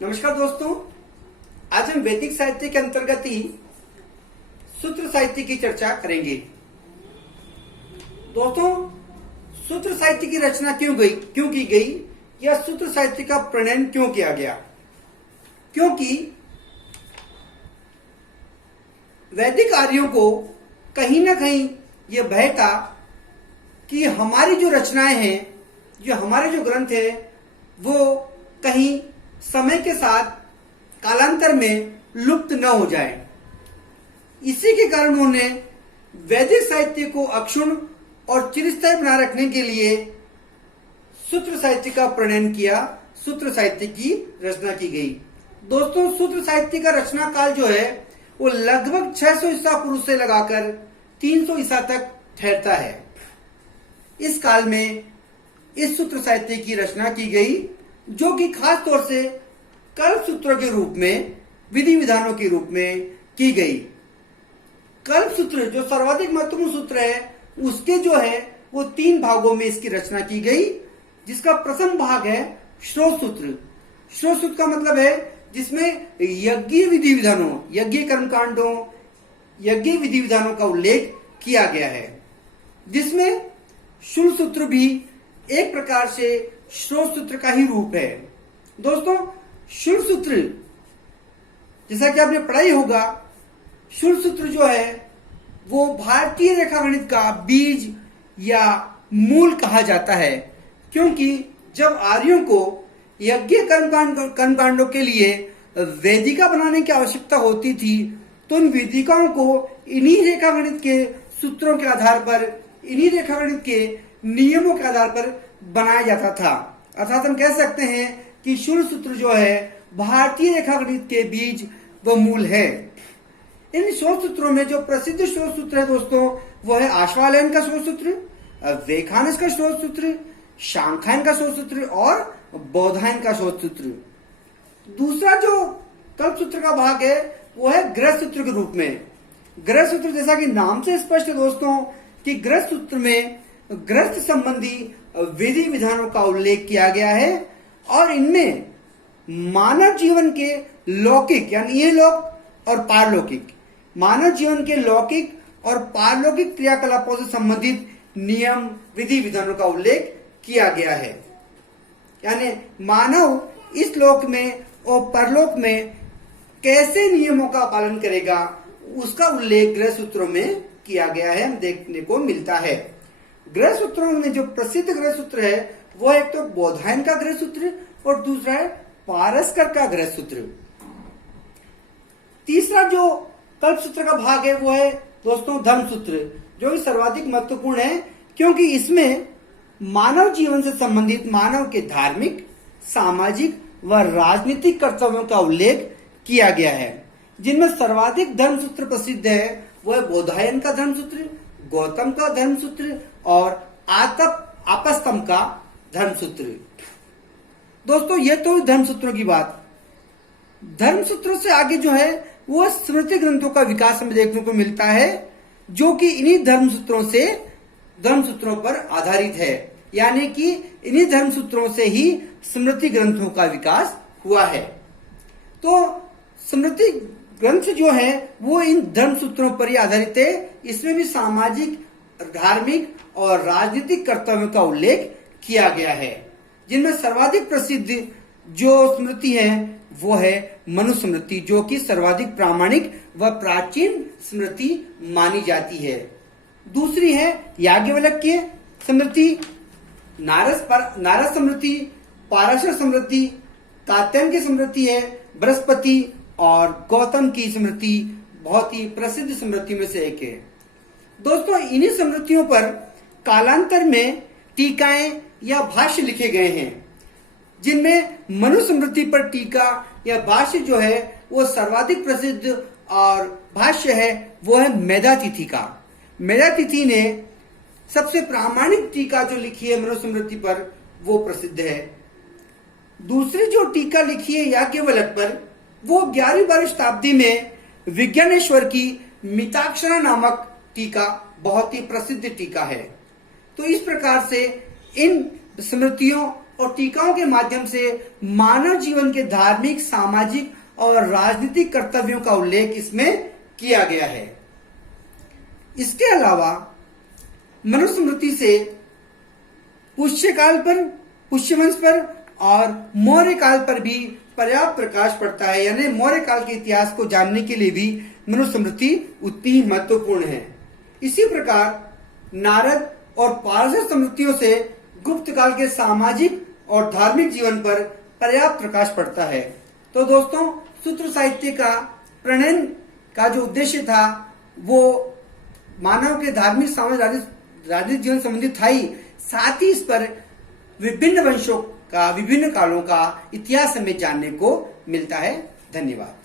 नमस्कार दोस्तों, आज हम वैदिक साहित्य के अंतर्गत ही सूत्र साहित्य की चर्चा करेंगे। दोस्तों, सूत्र साहित्य की रचना क्यों की गई या सूत्र साहित्य का प्रणयन क्यों किया गया? क्योंकि वैदिक आर्यों को कहीं ना कहीं यह भय था कि हमारी जो रचनाएं हैं, जो हमारे जो ग्रंथ है, वो कहीं समय के साथ कालांतर में लुप्त न हो जाए। इसी के कारण उन्होंने वैदिक साहित्य को अक्षुण्ण और चिरस्थायी बनाए रखने के लिए सूत्र साहित्य का प्रणयन किया, सूत्र साहित्य की रचना की गई। दोस्तों, सूत्र साहित्य का रचना काल जो है वो लगभग 600 ईसा पूर्व से लगाकर 300 ईसा तक ठहरता है। इस काल में इस सूत्र साहित्य की रचना की गई, जो कि खास तौर से कल्प सूत्रों के रूप में, विधि विधानों के रूप में की गई। कल्प सूत्र जो सर्वाधिक महत्वपूर्ण सूत्र है, उसके जो है वो 3 भागों में इसकी रचना की गई, जिसका प्रथम भाग है श्रोत सूत्र। श्रोत सूत्र का मतलब है जिसमें यज्ञ विधि विधानों, यज्ञ कर्मकांडों, यज्ञ विधि विधानों का उल्लेख किया गया है, जिसमें शुल सूत्र भी एक प्रकार से श्रोत सूत्र का ही रूप है। दोस्तों, शुल सूत्र जैसा कि आपने पढ़ा ही होगा, शुल सूत्र जो है वो भारतीय रेखागणित का बीज या मूल कहा जाता है, क्योंकि जब आर्यों को यज्ञ कर्मकांडों के लिए वेदिका बनाने की आवश्यकता होती थी, तो उन वेदिकाओं को इन्हीं रेखागणित के सूत्रों के आधार पर, इन्हीं रेखागणित के नियमों के आधार पर बनाया जाता था। अर्थात हम कह सकते हैं कि शुल सूत्र जो है भारतीय रेखागणित के बीज व मूल है। इन श्रोत सूत्रों में जो प्रसिद्ध श्रोत सूत्र है दोस्तों, वो है आश्वालयन का श्रोत सूत्र, वैखानस का श्रोत सूत्र, शांखायन का श्रोत सूत्र और बौधायन का श्रोत सूत्र। दूसरा जो कल्प सूत्र का भाग है वो है गृह सूत्र के रूप में। गृह सूत्र जैसा कि नाम से स्पष्ट है दोस्तों कि गृह सूत्र में गृहस्थ संबंधी विधि विधानों का उल्लेख किया गया है, और इनमें मानव जीवन के लौकिक यानी ये लोक और पारलौकिक, मानव जीवन के लौकिक और पारलौकिक क्रियाकलापों से संबंधित नियम विधि विधानों का उल्लेख किया गया है। यानी मानव इस लोक में और परलोक में कैसे नियमों का पालन करेगा, उसका उल्लेख गृह सूत्रों में किया गया है, हम देखने को मिलता है। गृह सूत्रों में जो प्रसिद्ध गृह सूत्र है वो एक तो बौधायन का गृह सूत्र और दूसरा है पारस्कर का गृह सूत्र। तीसरा जो कल्प सूत्र का भाग है वो है दोस्तों धर्म सूत्र, जो कि सर्वाधिक महत्वपूर्ण है, क्योंकि इसमें मानव जीवन से संबंधित मानव के धार्मिक, सामाजिक व राजनीतिक कर्तव्यों का उल्लेख किया गया है। जिनमें सर्वाधिक धर्म सूत्र प्रसिद्ध है वो है बौधायन का धर्म सूत्र, गौतम का धर्म सूत्र और आपस्तम्भ का धर्म सूत्र। दोस्तों, ये तो धर्म सूत्रों की बात। धर्म सूत्रों से आगे जो है वो स्मृति ग्रंथों का विकास हमें देखने को मिलता है, जो कि इन्हीं धर्म सूत्रों पर आधारित है। यानी कि इन्हीं धर्म सूत्रों से ही स्मृति ग्रंथों का विकास हुआ है। तो स्मृति ग्रंथ जो है वो इन धर्म सूत्रों पर ही आधारित है। इसमें भी सामाजिक, धार्मिक और राजनीतिक कर्तव्यों का उल्लेख किया गया है, जिनमें सर्वाधिक प्रसिद्ध जो स्मृति है वो है मनुस्मृति, जो कि सर्वाधिक प्रामाणिक व प्राचीन स्मृति मानी जाती है। दूसरी है याज्ञवल्क्य स्मृति, नारद स्मृति, पाराशर स्मृति, कात्यायन की स्मृति है, बृहस्पति और गौतम की स्मृति बहुत ही प्रसिद्ध स्मृति में से एक है। दोस्तों, इन्हीं स्मृतियों पर कालांतर में टीकाएं या भाष्य लिखे गए हैं, जिनमें मनुस्मृति पर टीका या भाष्य जो है वो सर्वाधिक प्रसिद्ध और भाष्य है वो है मेधातिथि का। मेधातिथि ने सबसे प्रामाणिक टीका जो लिखी है मनुस्मृति पर वो प्रसिद्ध है। दूसरी जो टीका लिखी है याज्ञवल्क्य पर, वो 11वीं-12वीं शताब्दी में विज्ञानेश्वर की मिताक्षरा नामक टीका बहुत ही प्रसिद्ध टीका है। तो इस प्रकार से इन स्मृतियों और टीकाओं के माध्यम से मानव जीवन के धार्मिक, सामाजिक और राजनीतिक कर्तव्यों का उल्लेख इसमें किया गया है। इसके अलावा मनुस्मृति से पुष्यकाल पर, पुष्यवंश पर और मौर्य काल पर भी पर्याप्त प्रकाश पड़ता है, यानी मौर्य काल के इतिहास को जानने के लिए भी मनुस्मृति उतनी ही महत्वपूर्ण है। इसी प्रकार नारद और पारदर्शी स्मृतियों से गुप्त काल के सामाजिक और धार्मिक जीवन पर पर्याप्त प्रकाश पड़ता है। तो दोस्तों, सूत्र साहित्य का प्रणयन का जो उद्देश्य था वो मानव के धार्मिक, सामाजिक, राजनीतिक जीवन संबंधी था ही, साथ ही इस पर विभिन्न वंशों का, विभिन्न कालों का इतिहास हमें जानने को मिलता है। धन्यवाद।